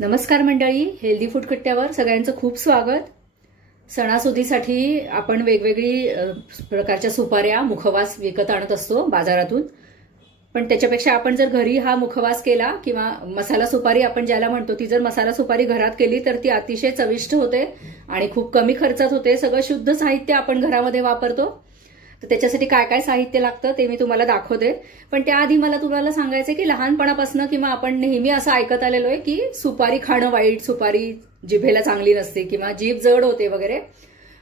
नमस्कार मंडळी, healthy food कट्ट्यावर सगळ्यांचं खूप स्वागत। सणासुदीसाठी आपण वेगवेगळी प्रकारच्या सुपाऱ्या मुखवास विकत आणत असतो बाजारातून। पण त्याच्यापेक्षा आपण जर घरी हा मुखवास केला किंवा मसाला सुपारी आपण ज्याला म्हणतो ती जर मसाला सुपारी घरात केली तर ती अतिशय चविष्ट होते आणि खूप कमी खर्चात होते। सगळं शुद्ध साहित्य आपण घरामध्ये वापरतो। तर त्याच्यासाठी काय काय साहित्य लागतं ते मी तुम्हाला दाखवते। पण त्याआधी मला तुम्हाला सांगायचं की लहानपणापासून किंवा आपण नेहमी असं ऐकत आलेलो आहे की सुपारी खाणं वाईट, सुपारी जिभेला चांगली नसते किंवा जीभ जड होते वगैरे।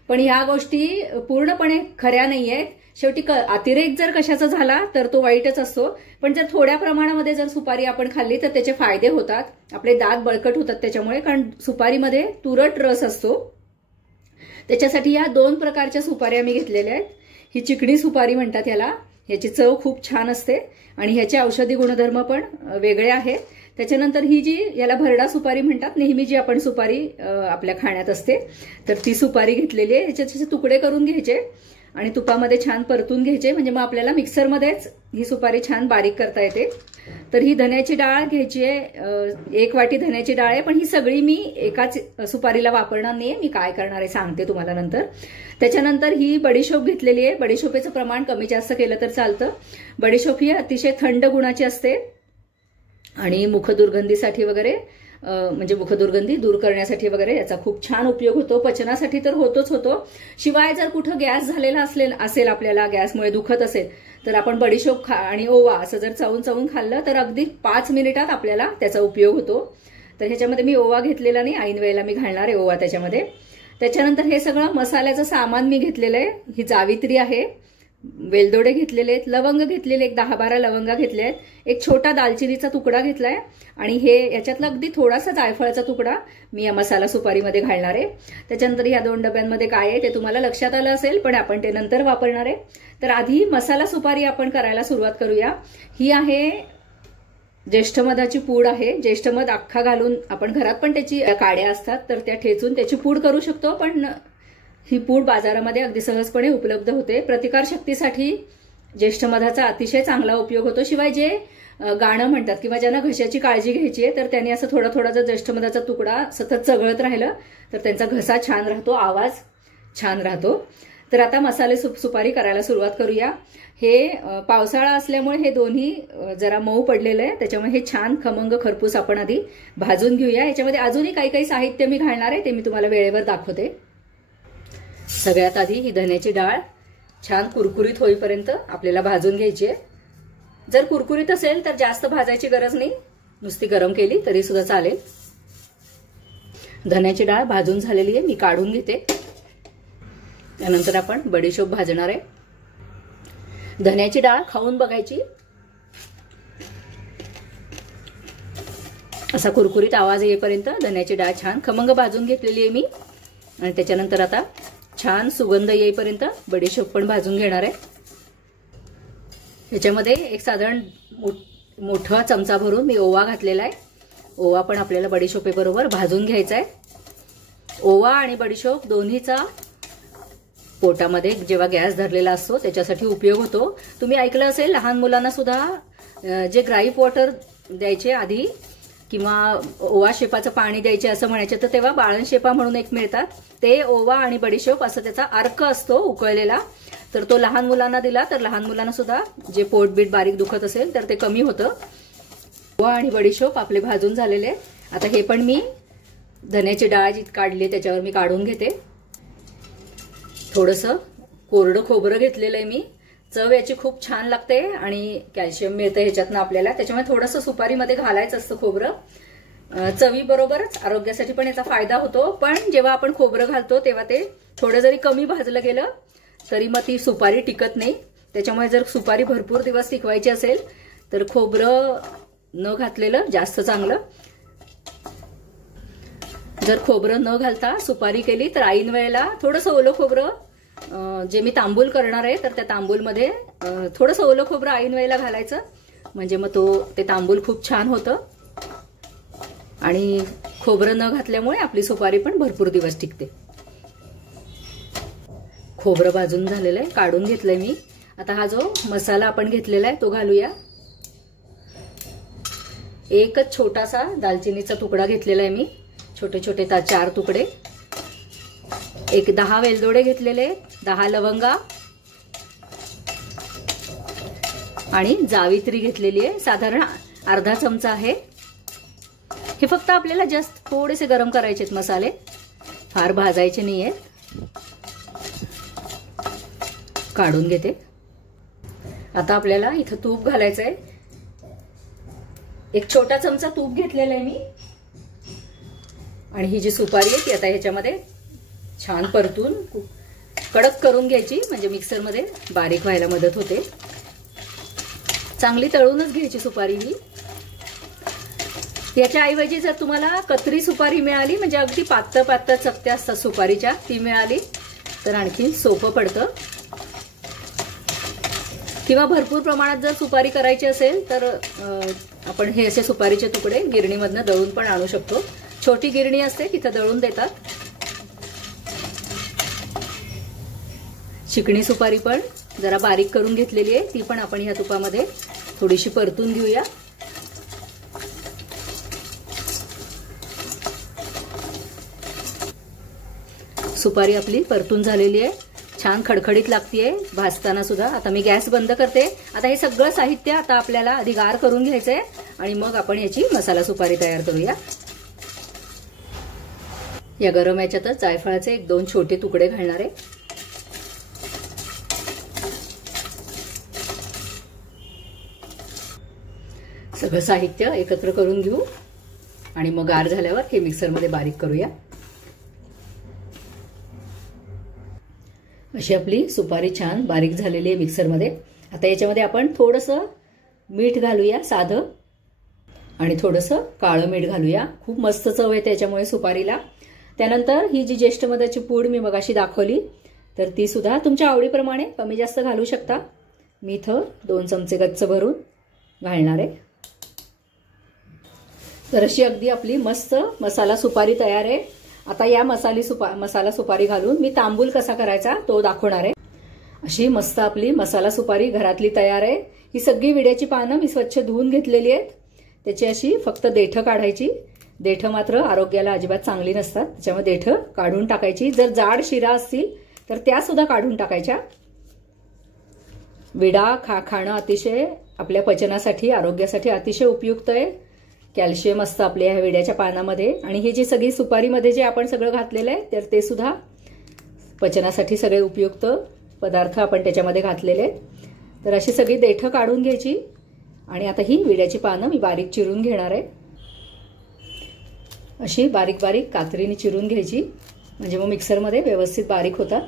पण ह्या गोष्टी पूर्णपणे खऱ्या नाहीयेत। शेवटी अतिरेक जर कशाचा झाला तर तो वाईटच असतो, पण जर थोड्या प्रमाणामध्ये जर सुपारी आपण खाल्ली तर त्याचे फायदे होतात। आपले दात बळकट होतात त्याच्यामुळे, कारण सुपारीमध्ये तुरट रस असतो। त्याच्यासाठी या 2 प्रकारच्या सुपाऱ्या मी घेतलेल्या आहेत। ही चिकणी सुपारी म्हणतात याला। याची चव खूप छान असते आणि ह्याचे औषधी गुणधर्म पण वेगळे आहेत। त्याच्यानंतर ही जी याला भरडा सुपारी म्हणतात, नेहमी जी आपण सुपारी आपल्या खाण्यात असते, तर ती सुपारी घेतलेली आहे। याचे तुकडे करून घ्यायचे आणि तुपामध्ये छान परतून घ्यायचे, म्हणजे मग आपल्याला मिक्सरमध्येच ही सुपारी छान बारीक करता येते। तर ही धन्याची डाळ घ्यायची आहे, 1 वाटी धन्याची डाळ आहे। पण ही सगळी मी एकाच सुपारीला वापरणार नाहीये, मी काय करणार आहे सांगते तुम्हाला नंतर। त्याच्यानंतर ही बडीशोप घेतलेली आहे। बडीशोपेचं प्रमाण कमी जास्त केलं तर चालतं। बडीशोप ही अतिशय थंड गुणाची असते आणि मुखदुर्गंधीसाठी वगैरे, म्हणजे मुखदुर्गंधी दूर करण्यासाठी वगैरे याचा खूप छान उपयोग होतो। पचनासाठी तर होतोच होतो, शिवाय जर कुठं गॅस झालेला असेल आपल्याला, गॅसमुळे दुखत असेल तर आपण बडीशोप आणि ओवा असं जर चावून चावून खाल्लं तर अगदी 5 मिनिटात आपल्याला त्याचा उपयोग होतो। तर ह्याच्यामध्ये मी ओवा घेतलेला नाही, ऐन वेळेला मी घालणार आहे ओवा त्याच्यामध्ये। त्याच्यानंतर हे सगळं मसाल्याचं सामान मी घेतलेलं आहे। ही जावित्री आहे, वेलदोडे घेतलेले आहेत, लवंग घेतलेले 10-12 लवंगा घेतले आहेत, एक छोटा दालचिनीचा तुकडा घेतलाय आणि हे याच्यातला अगदी थोडासा जायफळाचा तुकडा मी या मसाला सुपारीमध्ये घालणार आहे। त्याच्यानंतर या 2 डब्यांमध्ये काय आहे ते तुम्हाला लक्षात आलं असेल, पण आपण ते नंतर वापरणार आहे। तर आधी मसाला सुपारी आपण करायला सुरुवात करूया। ही आहे ज्येष्ठमधाची पूड आहे। ज्येष्ठमध अख्खा घालून आपण घरात पण त्याची काड्या असतात तर त्या ठेचून त्याची पूड करू शकतो, पण ही पूड बाजारामध्ये अगदी सहजपणे उपलब्ध होते। प्रतिकार शक्तीसाठी ज्येष्ठमधाचा अतिशय चांगला उपयोग होतो। शिवाय जे गाणं म्हणतात किंवा ज्यांना घशाची काळजी घ्यायची आहे तर त्यांनी असं थोडा थोडा जर ज्येष्ठमधाचा तुकडा सतत चघळत राहिलं तर त्यांचा घसा छान राहतो, आवाज छान राहतो। तर आता मसाले सुपारी करायला सुरुवात करूया। हे पावसाळा असल्यामुळे हे दोन्ही जरा मऊ पडलेलं आहे, त्याच्यामुळे हे छान खमंग खरपूस आपण आधी भाजून घेऊया। याच्यामध्ये अजूनही काही काही साहित्य मी घालणार आहे, ते मी तुम्हाला वेळेवर दाखवते। सगळ्यात आधी ही धन्याची डाळ छान कुरकुरीत होईपर्यंत आपल्याला भाजून घ्यायची आहे। जर कुरकुरीत असेल तर जास्त भाजायची गरज नाही, नुसती गरम केली तरी सुद्धा चालेल। धन्याची डाळ भाजून झालेली आहे, मी काढून घेते। त्यानंतर आपण बडीशोप भाजणार आहे। धन्याची डाळ खाऊन बघायची, असा कुरकुरीत आवाज येईपर्यंत धन्याची डाळ छान खमंग भाजून घेतलेली आहे मी। आणि त्याच्यानंतर आता छान सुगंध येईपर्यंत बडीशोप पण भाजून घेणार आहे। याच्यामध्ये एक साधारण मोठा चमचा भरून मी ओवा घातलेला आहे। ओवा पण आपल्याला बडीशोपेबरोबर भाजून घ्यायचा आहे। ओवा आणि बडीशोप दोन्हीचा पोटामध्ये जेव्हा गॅस धरलेला असतो त्याच्यासाठी उपयोग होतो। तुम्ही ऐकलं असेल लहान मुलांना सुद्धा जे ग्राईप वॉटर द्यायचे आधी किंवा ओवा शेपाचं पाणी द्यायचे असं म्हणायचे, तर तेव्हा बाळण शेपा म्हणून एक मिळतात, ते ओवा आणि बडीशोप असं त्याचा अर्क असतो उकळलेला, तर तो लहान मुलांना दिला तर लहान मुलांना सुद्धा जे पोटबीट बारीक दुखत असेल तर ते कमी होतं। ओवा आणि बडीशोप आपले भाजून झालेले। आता हे पण मी धन्याची डाळ जी काढली त्याच्यावर मी काढून घेते। थोडंसं कोरडं खोबरं घेतलेलं आहे मी, चव याची खूप छान लागते आणि कॅल्शियम मिळतं ह्याच्यातनं आपल्याला, त्याच्यामुळे थोडंसं सुपारीमध्ये घालायचं असतं खोबरं। चवीबरोबरच आरोग्यासाठी पण याचा फायदा होतो, पण जेव्हा आपण खोबरं घालतो तेव्हा ते थोडं जरी कमी भाजलं गेलं तरी मग ती सुपारी टिकत नाही। त्याच्यामुळे जर सुपारी भरपूर दिवस टिकवायची असेल तर खोबरं न घातलेलं जास्त चांगलं। जर खोबरं न घालता सुपारी केली तर ऐन वेळेला थोडंसं ओलं खोबरं, जे मी तांबूल करणार आहे तर त्या तांबूलमध्ये थोडंसं ओलं खोबरं ऐन वेळेला घालायचं, म्हणजे मग ते तांबूल खूप छान होतं आणि खोबरं न घातल्यामुळे आपली सुपारी पण भरपूर दिवस टिकते। खोबरं भाजून झालेलं आहे, काढून घेतलंय मी। आता हा जो मसाला आपण घेतलेला आहे तो घालूया। एकच छोटासा दालचिनीचा तुकडा घेतलेला आहे मी, छोटे छोटे 4 तुकडे, एक 10 वेलदोडे घेतलेले, 10 लवंगा आणि जावित्री घेतलेली आहे, साधारण अर्धा चमचा आहे। हे फक्त आपल्याला जस्ट थोडेसे गरम करायचे आहेत मसाले, फार भाजायचे नाहीयेत। काढून घेते। आता आपल्याला इथं तूप घालायचं आहे, एक छोटा चमचा तूप घेतलेला आहे मी, आणि ही जी सुपारी आहे ती आता ह्याच्यामध्ये छान परतून कडक करून घ्यायची, म्हणजे मिक्सरमध्ये बारीक व्हायला मदत होते। चांगली तळूनच घ्यायची सुपारी ही। याच्या ऐवजी जर तुम्हाला कतरी सुपारी मिळाली, म्हणजे अगदी पातळ पातळ चकत्या असतात सुपारीच्या, ती मिळाली तर आणखी सोपं पडतं। किंवा भरपूर प्रमाणात जर सुपारी करायची असेल तर आपण हे असे सुपारीचे तुकडे गिरणीमधनं दळून पण आणू शकतो। छोटी गिरणी असते तिथं दळून देतात। चिकणी सुपारी पण जरा बारीक करून घेतलेली आहे, ती पण आपण ह्या तुपामध्ये थोडीशी परतून घेऊया। सुपारी आपली परतून झालेली आहे, छान खडखडीत लागतेय भाजताना सुद्धा। आता मी गॅस बंद करते। आता हे सगळं साहित्य आता आपल्याला आधी गार करून घ्यायचंय आणि मग आपण याची मसाला सुपारी तयार करूया। या गरम याच्यातच जायफळाचे 1-2 छोटे तुकडे घालणार आहे। सगळं साहित्य एकत्र करून घेऊ आणि मग गार झाल्यावर हे मिक्सरमध्ये बारीक करूया। अशी आपली सुपारी छान बारीक झालेली आहे मिक्सरमध्ये। आता याच्यामध्ये आपण थोडंसं मीठ घालूया साधं, आणि थोडंसं काळं मीठ घालूया। खूप मस्त चव आहे त्याच्यामुळे सुपारीला। त्यानंतर ही जी ज्येष्ठ मधाची पूड मी मगाशी दाखवली, तर ती सुद्धा तुमच्या आवडीप्रमाणे कमी जास्त घालू शकता। मी इथं 2 चमचे गच्च भरून घालणार आहे। तर अशी अगदी आपली मस्त मसाला सुपारी तयार आहे। आता या मसाला सुपारी घालून मी तांबूल कसा करायचा तो दाखवणार आहे। अशी मस्त आपली मसाला सुपारी घरातली तयार आहे। ही सगळी विड्याची पानं मी स्वच्छ धुवून घेतलेली आहेत। त्याची अशी फक्त देठं काढायची। देठं मात्र आरोग्याला अजिबात चांगली नसतात, त्याच्यामुळे देठं काढून टाकायची। जर जाड शिरा असतील तर त्या सुद्धा काढून टाकायच्या। विडा खाणं अतिशय आपल्या पचनासाठी, आरोग्यासाठी अतिशय उपयुक्त आहे। कॅल्शियम असतं आपल्या ह्या विड्याच्या पानामध्ये, आणि ही जी सगळी सुपारीमध्ये जे आपण सगळं घातलेलं आहे तर ते सुद्धा पचनासाठी सगळे उपयुक्त पदार्थ आपण त्याच्यामध्ये घातलेले आहेत। तर अशी सगळी देठं काढून घ्यायची, आणि आता ही विड्याची पानं मी बारीक चिरून घेणार आहे। अशी बारीक बारीक कात्रीने चिरून घ्यायची, म्हणजे मग मिक्सरमध्ये व्यवस्थित बारीक होतात।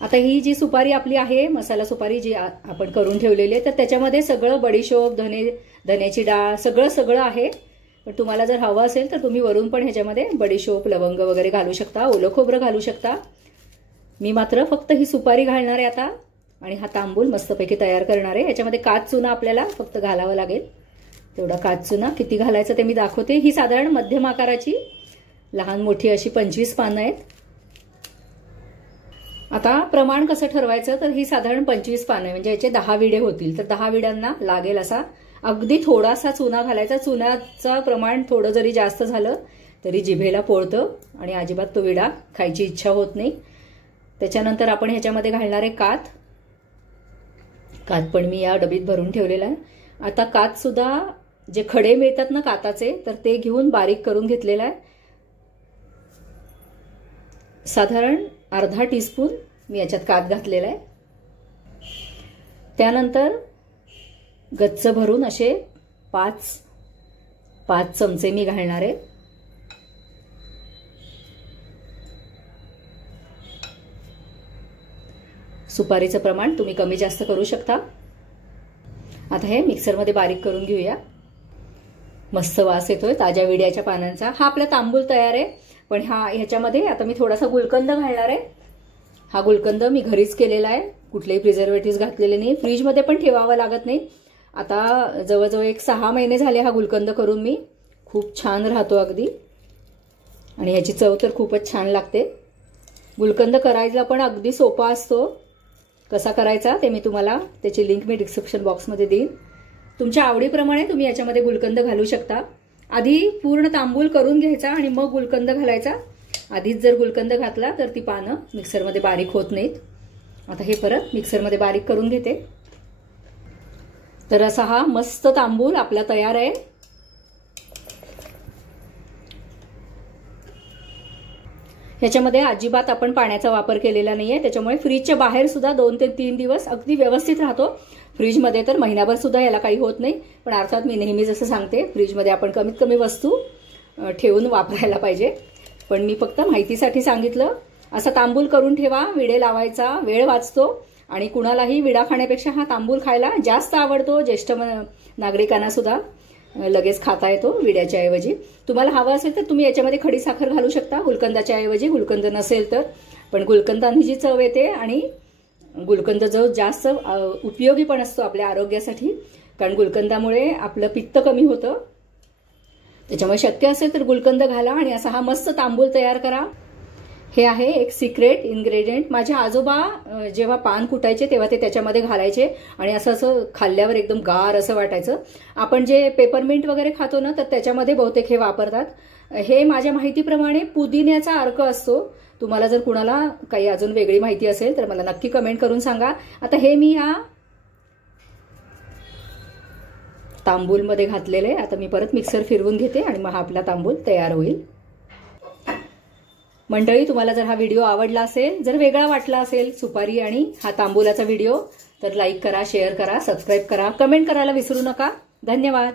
आता ही जी सुपारी आपली आहे, मसाला सुपारी जी आपण करून ठेवलेली आहे, तर त्याच्यामध्ये सगळं बडीशोप, धन्याची डाळ सगळं आहे। पण तुम्हाला जर हवं असेल तर तुम्ही वरून पण ह्याच्यामध्ये बडीशोप, लवंग वगैरे घालू शकता, ओलं खोबरं घालू शकता। मी मात्र फक्त ही सुपारी घालणार आहे आता, आणि हा तांबूल मस्तपैकी तयार करणार आहे। याच्यामध्ये काच चुना आपल्याला फक्त घालावा लागेल, तेवढा काच चुना किती घालायचं ते मी दाखवते। ही साधारण मध्यम आकाराची लहान मोठी अशी 25 पानं आहेत। आता प्रमाण कसं ठरवायचं, तर ही साधारण 25 पानं आहे, म्हणजे याचे 10 विडे होतील, तर 10 विड्यांना लागेल असा अगदी थोडासा चुना घालायचा। चुन्याचं प्रमाण थोडं जरी जास्त झालं तरी जिभेला पोळतं आणि अजिबात तो विडा खायची इच्छा होत नाही। त्याच्यानंतर आपण ह्याच्यामध्ये घालणारे कात पण मी या डबीत भरून ठेवलेला आहे। आता कात सुद्धा जे खडे मिळतात ना काताचे, तर ते घेऊन बारीक करून घेतलेला आहे। साधारण अर्धा टीस्पून मी याच्यात कात घातलेला आहे। त्यानंतर गच्च भरून असे 5 चमचे मी घालणार आहे। सुपारीचं प्रमाण तुम्ही कमी जास्त करू शकता। आता हे मिक्सरमध्ये बारीक करून घेऊया। मस्त वास येतोय ताज्या विड्याच्या पानांचा। हा आपला तांबूल तयार आहे, पण ह्याच्यामध्ये आता मी थोडासा गुलकंद घालणार आहे। हा गुलकंद मी घरीच केलेला आहे, कुठलेही प्रिझर्वेटिव्ह घातलेले नाही, फ्रीजमध्ये पण ठेवावा लागत नाही। आता जवळजवळ 6 महिने झाले हा गुलकंद करून, मी खूप छान राहतो अगदी, आणि ह्याची चव तर खूपच छान लागते। गुलकंद करायला पण अगदी सोपा असतो। कसा करायचा ते मी तुम्हाला, त्याची लिंक मी डिस्क्रिप्शन बॉक्समध्ये देईन, तुमच्या आवडीप्रमाणे तुम्ही याच्यामध्ये गुलकंद घालू शकता। आधी पूर्ण तांबूल करून घ्यायचा आणि मग गुलकंद घालायचा। आधीच जर गुलकंद घातला तर ती पानं मिक्सरमध्ये बारीक होत नाहीत। आता हे परत मिक्सरमध्ये बारीक करून घेते। तर असा हा मस्त तांबूल आपला तयार आहे। ह्याच्यामध्ये अजिबात आपण पाण्याचा वापर केलेला नाहीये, त्याच्यामुळे फ्रीजच्या बाहेर सुद्धा 2 ते 3 दिवस अगदी व्यवस्थित राहतो। फ्रीजमध्ये तर महिनाभर सुद्धा याला काही होत नाही, पण अर्थात मी नेहमी जसं सांगते फ्रीजमध्ये आपण कमीत कमी वस्तू ठेवून वापरायला पाहिजे। पण मी फक्त माहितीसाठी सांगितलं। असा तांबूल करून ठेवा, विडे लावायचा वेळ वाचतो आणि कुणालाही विडा खाण्यापेक्षा हा तांबूल खायला जास्त आवडतो। ज्येष्ठ नागरिकांना सुद्धा लगेच खाता येतो विड्याच्या ऐवजी। तुम्हाला हवं असेल तर तुम्ही याच्यामध्ये खडी साखर घालू शकता गुलकंदाच्या ऐवजी, गुलकंद नसेल तर। पण गुलकंदांनी जी चव येते आणि गुलकंद जो जास्त उपयोगी पण असतो आपल्या आरोग्यासाठी, कारण गुलकंदामुळे आपलं पित्त कमी होतं। त्याच्यामुळे शक्य असेल तर गुलकंद घाला आणि असा हा मस्त तांबूल तयार करा। हे आहे एक सिक्रेट इन्ग्रेडियंट। माझे आजोबा जेव्हा पान कुटायचे तेव्हा ते त्याच्यामध्ये घालायचे आणि असं खाल्ल्यावर एकदम गार असं वाटायचं। आपण जे पेपरमिंट वगैरे खातो ना, तर त्याच्यामध्ये बहुतेक हे वापरतात। हे माझ्या माहितीप्रमाणे पुदिन्याचा अर्क असतो। तुम्हाला जर कुणाला काही अजून वेगळी माहिती असेल तर मला नक्की कमेंट करून सांगा। आता हे मी या तांबूलमध्ये घातलेले, आता मी परत मिक्सर फिरवून घेते आणि मग आपला तांबूल तयार होईल। मंडळी, तुम्हाला जर हा व्हिडिओ आवडला असेल, जर वेगळा वाटला असेल सुपारी आणि हा तांबूलाचा व्हिडिओ, तर लाईक करा, शेअर करा, सबस्क्राईब करा, कमेंट करायला विसरू नका। धन्यवाद।